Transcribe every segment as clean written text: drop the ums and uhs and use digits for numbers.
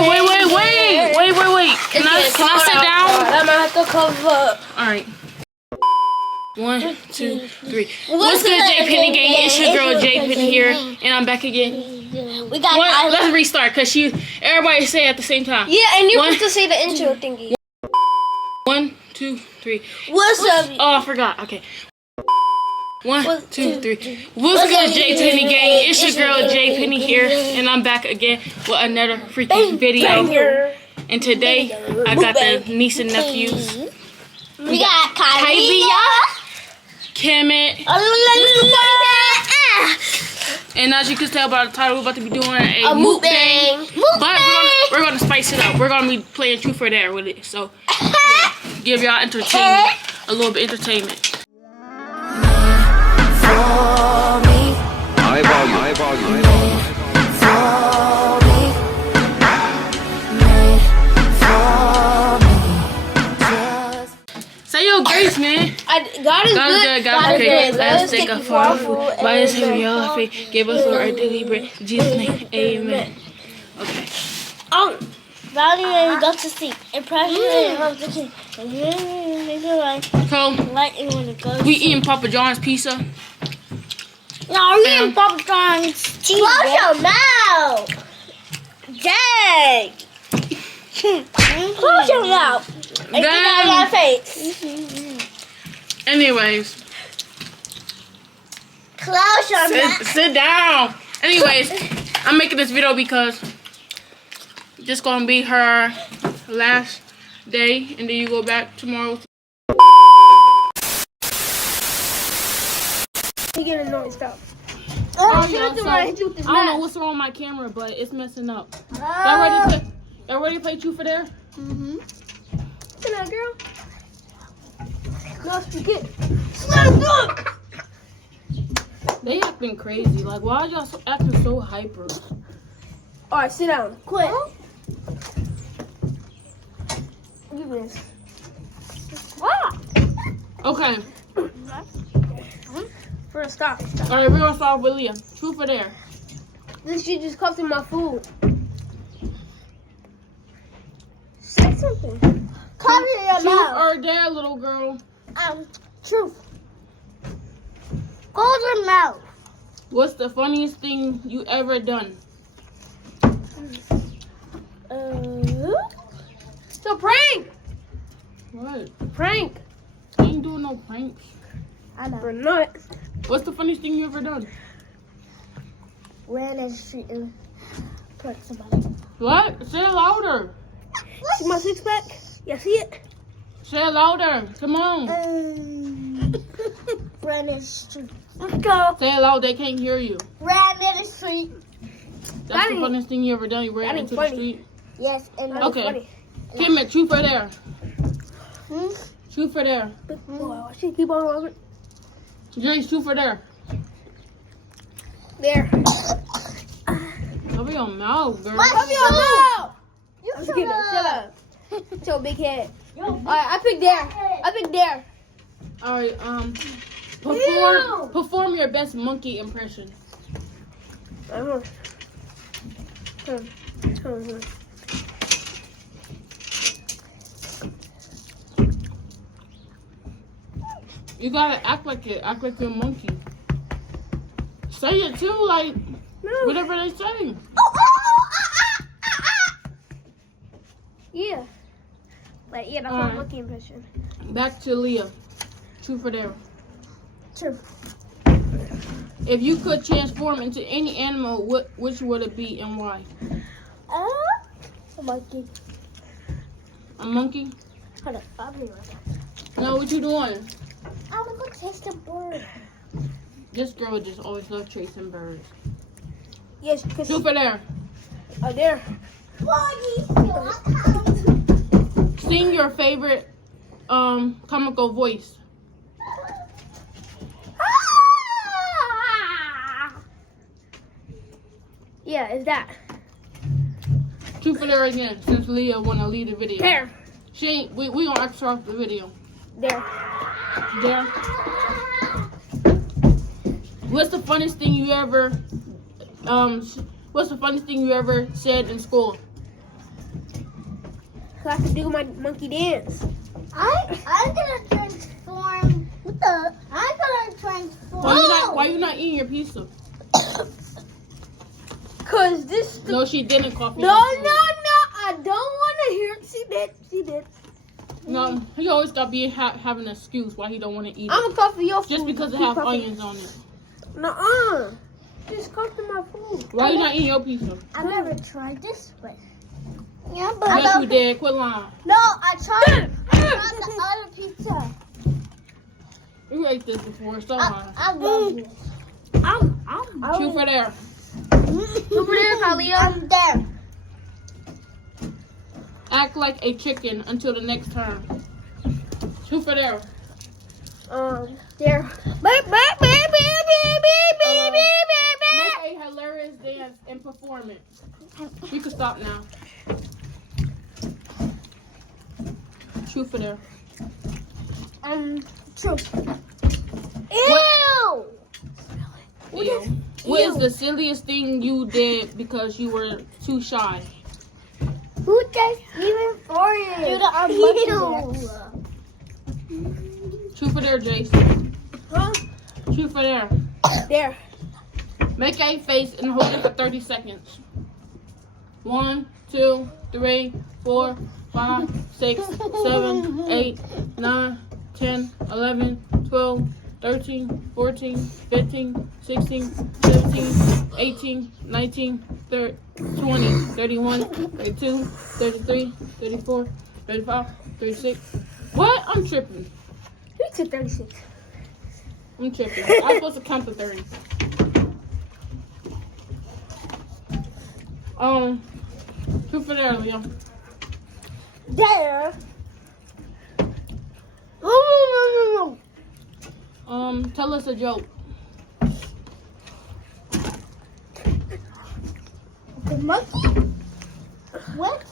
Wait. Can I sit down? I'm gonna have to cover up. All right. 1, 2, 3. What's good, Jpenny gang? It's your girl Jpenny here, and I'm back again. We got. Let's restart, cause everybody say it at the same time. Yeah, and you're supposed to say the intro thingy. 1, 2, 3. What's up? Oh, I forgot. Okay. 1, 2, 3. What's good, Jpenny gang? It's your girl Jpenny here, and I'm back again with another freaking video. And today I got the niece and nephews. We got Kylie, Kemet, and as you can tell by the title, we're about to be doing a mukbang. But we're gonna spice it up. We're gonna be playing truth or dare with it. So yeah, give y'all entertainment, a little bit entertainment. High volume. Say your grace, man. God is good. God is good. Let us take a fall food. By His heavy your faith, give us our daily bread. In Jesus' name, amen. Okay. Valley and go to sleep. And pressure and to sleep. So, we eating Papa John's pizza. No, we eating Papa John's cheese. Close your mouth. Dang. Close your mouth. And get out of my face. Anyways. Close your mouth. Sit down. Anyways, I'm making this video because this gonna be her last day, and then you go back tomorrow. You get a noise, stop. I don't know what's wrong with my camera, but it's messing up. Y'all ready to play truth or dare? Mm-hmm. Sit down, girl. No, forget. Stand up. They acting crazy. Like, why are y'all acting so hyper? All right, sit down. Quick. Give me this. Ah. Okay. First, stop. All right, we're gonna start with Leah. Truth or dare? This shit just comes in my food. Say something. Cover your mouth. Truth or dare, little girl? Truth. Close your mouth. What's the funniest thing you ever done? It's a prank. What? Prank. I ain't doing no pranks. I know. We're not. What's the funniest thing you ever done? Ran down the street and pranked somebody. What? Say it louder. See my six pack? You see it? Say it louder. Come on. Ran down the street. Let's go. Say it loud. They can't hear you. Ran down the street. That's the funniest thing you ever done. You ran into the street. Yes, and okay. Kemet, truth or dare? Hmm? Truth or dare? I should keep on rolling. Jaii, truth or dare? There. Cover your mouth, girl. Cover your mouth. You shut up. It's your big head. Alright, I picked there. Alright, perform your best monkey impression. You gotta act like it. Act like you're a monkey. Say it too, like whatever they say. Yeah. Like, yeah, that's my monkey impression. Back to Leah. Truth or dare? True. If you could transform into any animal, which would it be and why? A monkey. A monkey? Hold up, I'll be right back. No, what you doing? I want to go chase a bird. This girl just always loves chasing birds. Yes, because... Truth or dare? There. Sing your favorite comical voice. Yeah, is that. Truth or dare again, since Leah wanna lead the video. There. She ain't. We gonna ask her off the video. There. There. What's the funniest thing you ever What's the funniest thing you ever said in school? So I can do my monkey dance. I'm gonna transform. What the? I'm gonna transform. Why you not eating your pizza? Cause this. No, she didn't, Coffee. No. I don't want to hear it. She did. No, he always got be having an excuse why he don't want to eat it. I'm gonna coffee your food. Just because it have onions on it. Nuh-uh. Just come to my food. Why you not eating your pizza? I've never tried this, but yeah, but Yes, you did. Quit lying. No, I tried the other pizza. You ate this before. So hard. I love it. Shoot for there. Over there, Kalia. I'm there. Act like a chicken until the next turn. Shoot for there. There. Make a hilarious dance and perform it. You can stop now. Shoot for there. True. Ew! Ew. What is the silliest thing you did because you were too shy? Who does even for you? Do the unboxing. Shoot for there, Jace. Huh? Shoot for there. There. Make a face and hold it for 30 seconds. 1, 2, 3, 4, 5, 6, 7, 8, 9, 10, 11, 12, 13, 14, 15, 16, 17, 18, 19, 20, 31, 32, 33, 34, 35, 36. What? I'm tripping. You took 36. I'm tripping. I'm supposed to count to 30. Shoot for there, Liam. There. Tell us a joke. The monkey? What?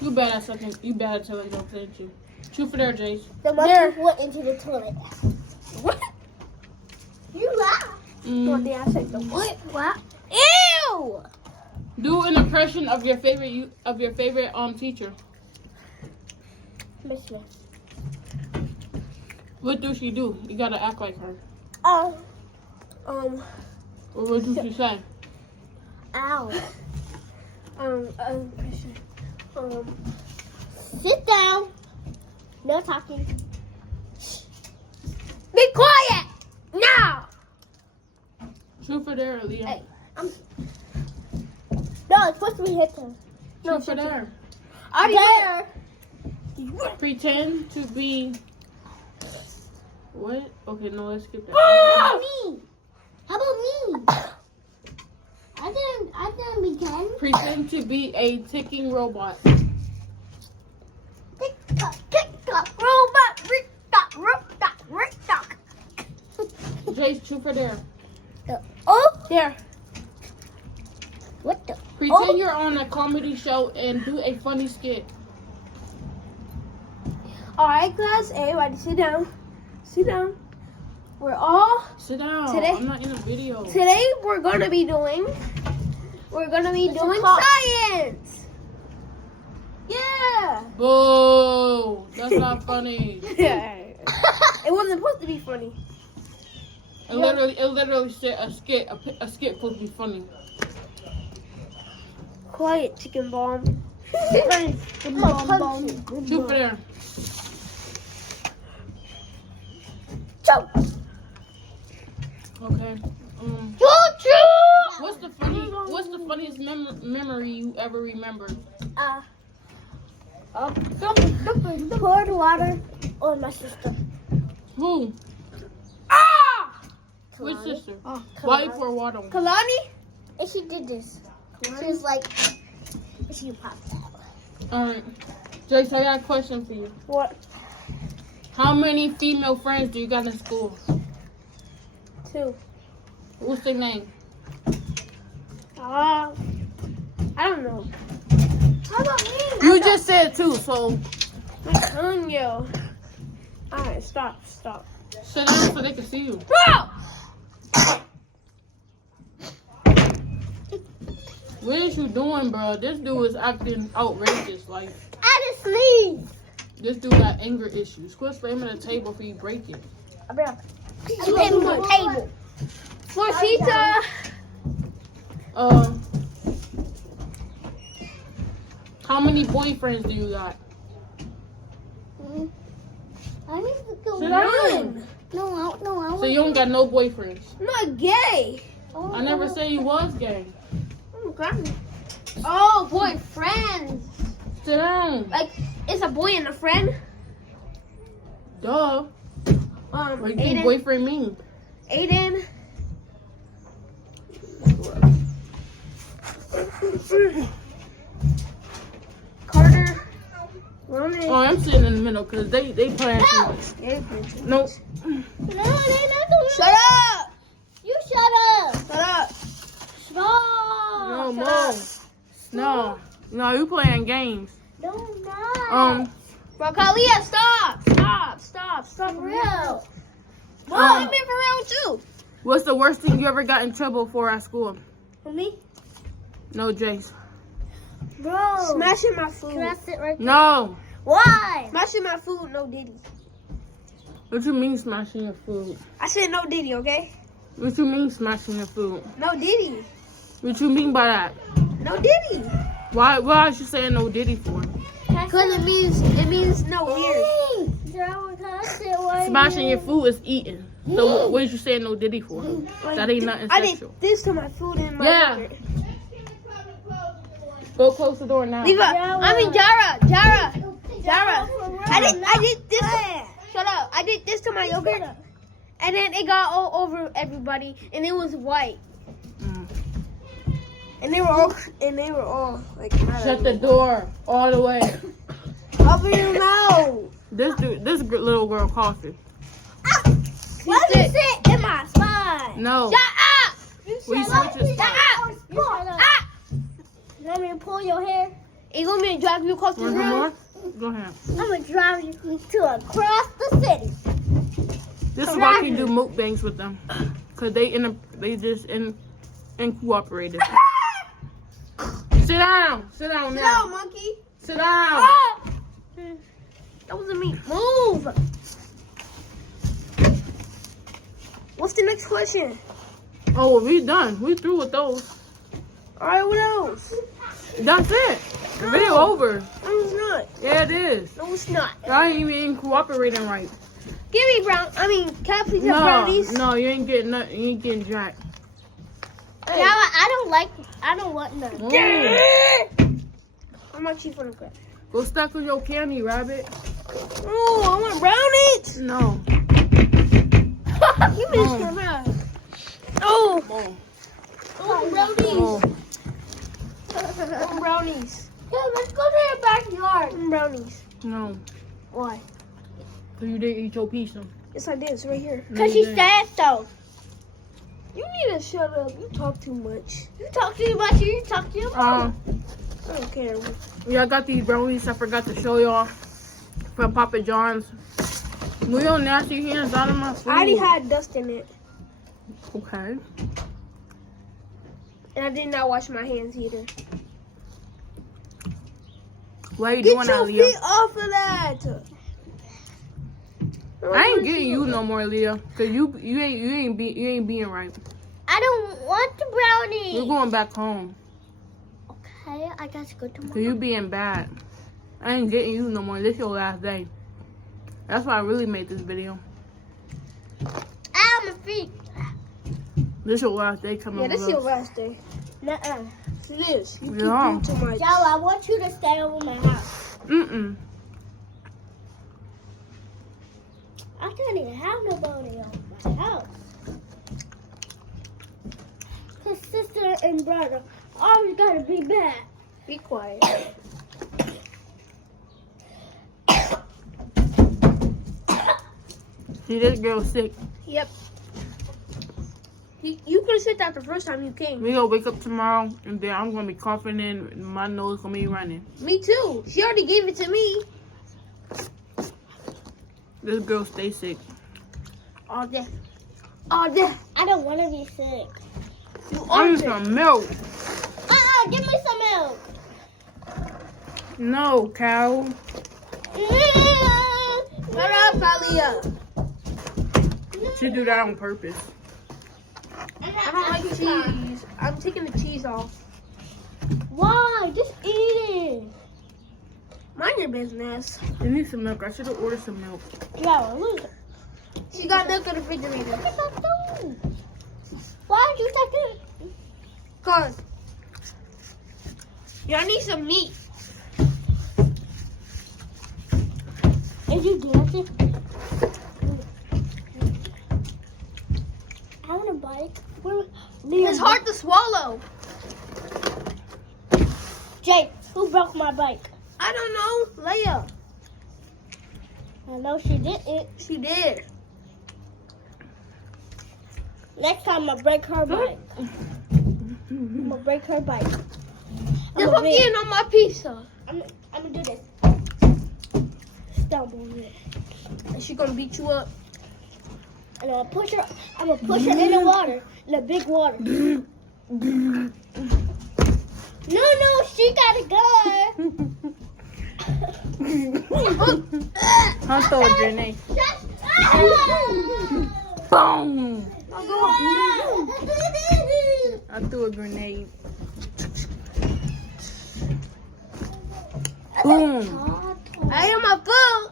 You bad at something. You bad at telling jokes, ain't you? Shoot for there, Jace. The monkey went into the toilet. What? You laugh. What did I say? What? What? Ew! Do an impression of your favorite teacher. Miss Smith. What do she do? You gotta act like her. Oh. Or what do she say? Ow. Impression. Sit down. No talking. Be quiet! Now! Shoot for there, Liam. Hey, no, it's supposed to be hit him. Shoot for there. There. Pretend to be. What? Okay, no, let's skip that. How about me? How about me? I didn't begin. Pretend to be a ticking robot. Tick tock, robot, rick tock, rick tock. Jace, shoot for there. Oh, There. what the? Pretend you're on a comedy show and do a funny skit. Alright, class. Everybody sit down. Sit down. We're all... Sit down. Today- I'm not in a video. Today we're gonna be doing science. Yeah. Boo! That's not funny. Yeah. It wasn't supposed to be funny. It literally said a skit supposed to be funny. Quiet, chicken bomb. Shoot for there. Choke. Okay. Choo-choo. What's the funniest memory you ever remembered? Poured water on my sister. Who? Ah! Which sister? Oh, Why you pour water on? Kalani? And she did this. She was like, she popped out. Alright. Jace, I got a question for you. What? How many female friends do you got in school? 2. What's their name? I don't know. How about me? You just said 2, so I'm telling you. Alright, stop. sit down so they can see you. What is you doing, bro? This dude is acting outrageous. Like, I just sneeze. this dude got anger issues. Quit slamming the table before you break it. I'm hitting the table. Florcita. How many boyfriends do you got? I need to go. Sit down. No. So you don't got no boyfriends? I'm not gay. I never said you was gay. Oh, boy, friends. Sit down. Like, it's a boy and a friend. Duh. What do you think Aiden. boyfriend mean? Aiden. Carter. Ronan. Oh, I'm sitting in the middle because they playing too much. Nope. No, they're not doing Shut up! You shut up. Shut up! Stop. No, shut Mom. No, you playing games. No, not. Bro, Kalia, stop! For real. Mom, I'm being for real too. What's the worst thing you ever got in trouble for at school? For me? No, Jace. Bro. Smashing my food. Can I sit right there? No. Why? Smashing my food, no Diddy. What you mean smashing your food? I said no Diddy, okay? What you mean smashing your food? No Diddy. What you mean by that? No Diddy. Why is you saying no Diddy for? Because it means no ears. Smashing your food is eating. So what is you saying no Diddy for? Like, That ain't nothing I sexual. did this to my food and my Yeah. yogurt. Go close the door now. Jara. I did this. Shut up. I did this to my yogurt. And then it got all over everybody and it was white. Mm. And they were all like mad Shut at the me. door all the way. Open your mouth. This little girl coughing. Why do you sit in my spine? No. Shut up. We Shut up. switch it. Shut up. Ah. You want me to pull your hair? You want me to drive you across the Want some room? more? Go ahead. I'm going to drive you to across the city. This is why I can do mukbangs with them, cause they just cooperated. Sit down No, now. monkey. Sit down. Ah. That wasn't me. Move. What's the next question? Oh, well, we done. We through with those. All right, what else? That's it. The video over. No, it's not. Yeah, it is. No, it's not. I ain't even cooperating right. Give me can I please have brownies? No, you ain't getting nothing. You ain't getting jack. Hey. I don't want none. Oh, How much you for the crap? go stack with your candy, rabbit. Oh, I want brownies. No. Give me this camera. Oh, Oh. brownies. Oh. Brownies. Yeah, let's go to your backyard. Brownies. No. Why? Cause you didn't eat your pizza. Yes, I did. It's right here. No, Because you she didn't. said so. You need to shut up. You talk too much. You talk too much. You talk too much. I don't care. Yeah, I got these brownies. I forgot to show y'all from Papa John's. Move your nasty hands out of my food. I already had dust in it, Okay. and I did not wash my hands either. What are you Get doing, your Leah? feet off of that. I ain't getting you no more, Leah. Cause you ain't being right. I don't want the brownie. We're going back home. Okay, I got to go to Cause you being bad. I ain't getting you no more. This your last day. That's why I really made this video. Ow, my feet. This your last day coming. Yeah, this with is your us. last day. Nuh-uh. It is. You keep Yeah. doing too much. Joe, I want you to stay over my house. Mm-mm. I can't even have nobody over my house. Cause sister and brother always gotta be bad. Be quiet. See, this girl's sick. Yep. You could have said that the first time you came. We gonna wake up tomorrow and then I'm gonna be coughing and my nose gonna be running. Me too. She already gave it to me. This girl stay sick. All day. All day. I don't want to be sick. You I are need sick. some milk. Kalia, give me some milk. No, cow. Shut up, Kalia. She do that on purpose. I don't like cheese. I'm taking the cheese off. Why? Just eat it. Mind your business. You need some milk. I should have ordered some milk. Yeah, look. She got milk in the refrigerator. Look at that too. Why did you take it? Cause y'all need some meat. Is you dancing? I want a bike. It's hard to swallow. Jay, who broke my bike? I don't know. Leia. I know she didn't. She did. Next time I'm gonna break her bike. I'm gonna break her bike. This one getting on my pizza. I'm gonna do this. Stumble it. And she gonna beat you up. And I'm gonna push her in the water. In the big water. No, she got a gun. I'll throw a grenade. Boom! I threw a grenade. Boom! I ate my food.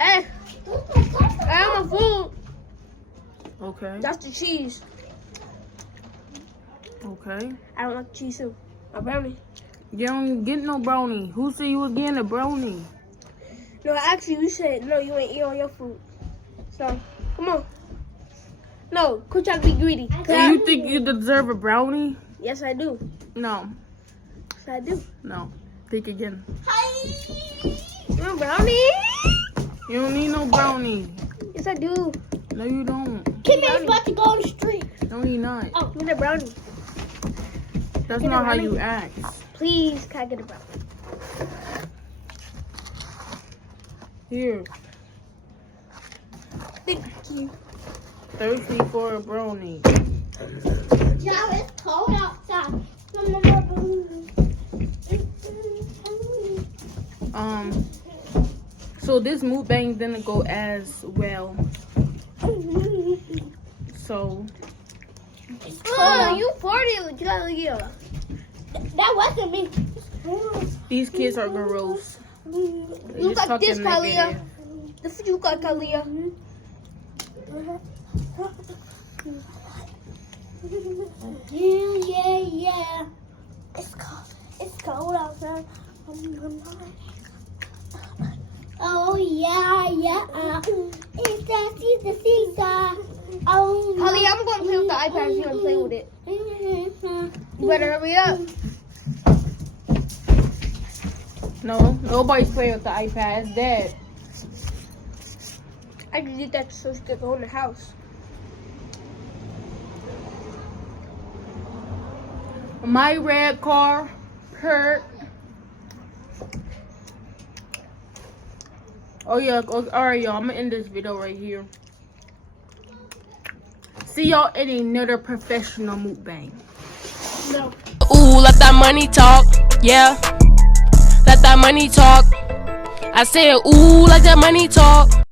Hey, I ate my food. Okay. That's the cheese. Okay. I don't like cheese too. A brownie. You don't get no brownie. Who said you was getting a brownie? No, actually, you said no. You ain't eat all your food. So, come on. No, quit trying to be greedy. Do you think you deserve a brownie? Yes, I do. No. Yes, I do. No. Think again. No brownie. You don't need no brownie. Yes, I do. No, you don't. Kimmy's about to go on the street. No, you're not. Oh, give me a brownie. That's get a not how brownie? you act. Please, can I get a brownie? Here. Thank you. Thirsty for a brownie. Now it's cold outside. So this mukbang didn't go as well. So Oh, you farted, Kalia. That wasn't me. these kids are gross. You look like this, Kalia. This is you got, Kalia. Yeah. It's cold outside. Oh yeah. It's that the seaside. Oh. Kalia, I'm going to play with the iPad if you don't play with it. You better hurry up. No, nobody's playing with the iPad. It's dead. I just did that so she could go in the house. My red car hurt. Oh yeah, alright y'all, I'm gonna end this video right here. See y'all in another professional mukbang. No. Ooh, let that money talk, yeah. Let that money talk. I said, ooh, let that money talk.